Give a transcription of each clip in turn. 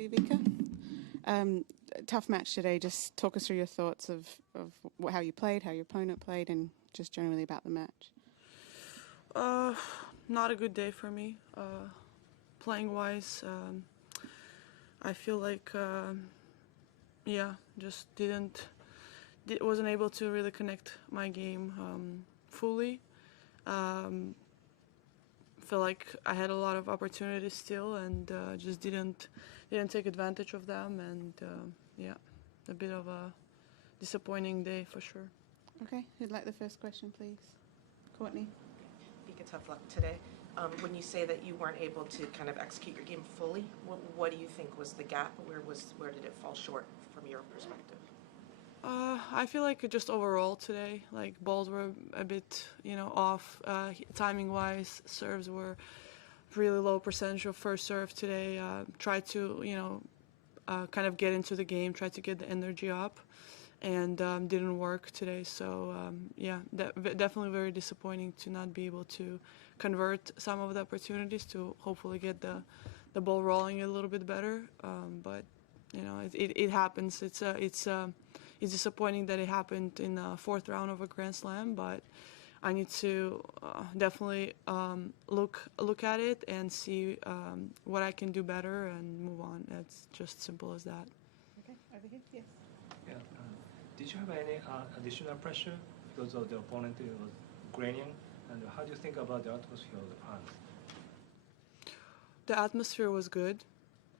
Alrighty, Vika. Tough match today. Just talk us through your thoughts of how you played, how your opponent played, and just generally about the match. Not a good day for me. Playing wise, I feel like just wasn't able to really connect my game fully. Feel like I had a lot of opportunities still, and just didn't take advantage of them, and a bit of a disappointing day for sure. Okay, who'd like the first question, please? Courtney. Vika, tough luck today. When you say that you weren't able to kind of execute your game fully, what do you think was the gap? Where did it fall short from your perspective? I feel like just overall today, like balls were a bit, off timing-wise. Serves were really low percentage of first serve today. Tried to, kind of get into the game, tried to get the energy up, and didn't work today. So definitely very disappointing to not be able to convert some of the opportunities to hopefully get the ball rolling a little bit better. But it happens. It's disappointing that it happened in the fourth round of a Grand Slam, but I need to definitely look at it and see what I can do better and move on. It's just simple as that. Okay, over here, yes. Yeah. Did you have any additional pressure because of the opponent was Ukrainian? And how do you think about the atmosphere of the fans? The atmosphere was good.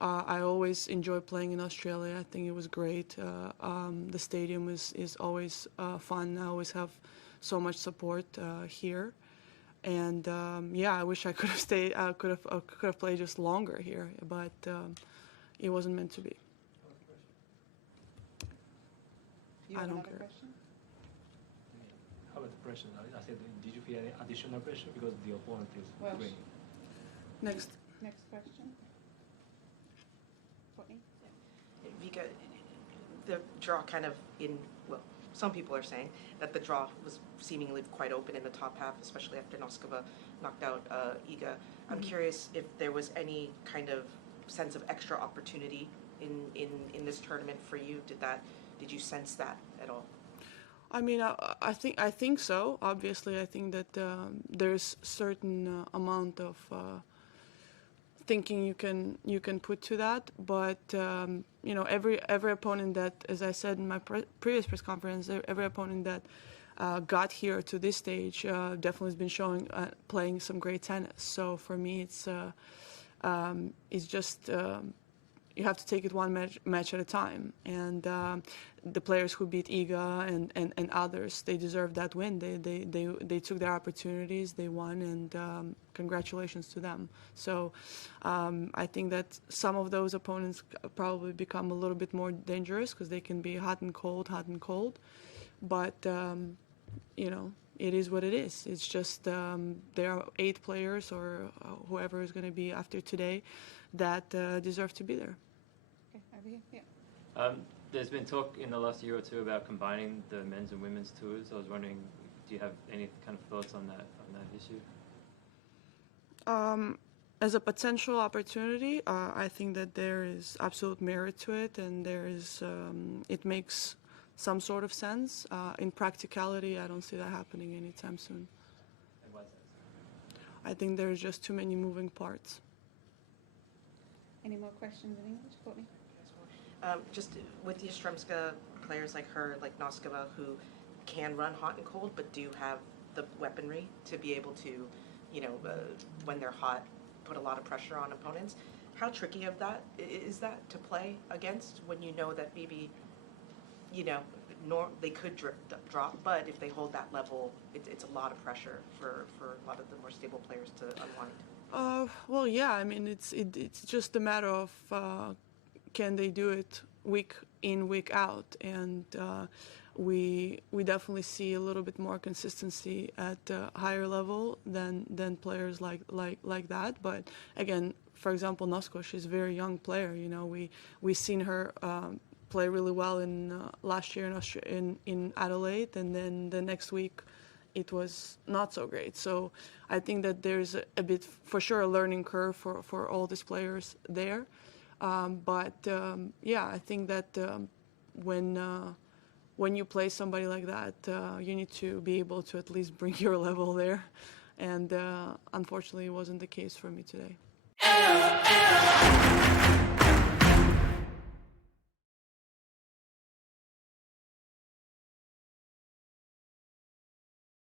I always enjoy playing in Australia. I think it was great. The stadium is always fun. I always have so much support here, and I wish I could have stayed. Could have played just longer here, but it wasn't meant to be. I don't care. Question? How about the pressure? I said, did you feel any additional pressure because the opponent is Ukrainian? Next question. Courtney? Vika, the draw kind of some people are saying that the draw was seemingly quite open in the top half, especially after Noskova knocked out Iga. I'm curious if there was any kind of sense of extra opportunity in this tournament for you. Did you sense that at all? I mean, I think so. Obviously, I think that there's certain amount of thinking you can put to that, but every opponent that, as I said in my previous press conference, every opponent that got here to this stage definitely has been playing some great tennis. So for me, it's just you have to take it one match at a time. And the players who beat Iga and others, they deserve that win. They took their opportunities, they won, and congratulations to them. So I think that some of those opponents probably become a little bit more dangerous because they can be hot and cold. But it is what it is. It's just there are 8 players or whoever is going to be after today that deserve to be there. Okay, over here. Yeah. There's been talk in the last year or two about combining the men's and women's tours. I was wondering, do you have any kind of thoughts on that issue? As a potential opportunity, I think that there is absolute merit to it, and there is it makes some sort of sense. In practicality, I don't see that happening anytime soon. And why is that? I think there's just too many moving parts. Any more questions in English, Courtney? Just with the Yastremska players like her, like Noskova, who can run hot and cold, but do have the weaponry to be able to, when they're hot, put a lot of pressure on opponents. How tricky of that is that to play against when you know that maybe, they could drop, but if they hold that level, it's a lot of pressure for a lot of the more stable players to unwind. Well, yeah. I mean, it's just a matter of can they do it week in, week out, and we definitely see a little bit more consistency at a higher level than players like that. But again, for example, Noskova, she's a very young player. We've seen her play really well in last year in Adelaide, and then the next week it was not so great. So I think that there's a bit, for sure, a learning curve for all these players there. Yeah, I think that when you play somebody like that, you need to be able to at least bring your level there. And unfortunately, it wasn't the case for me today.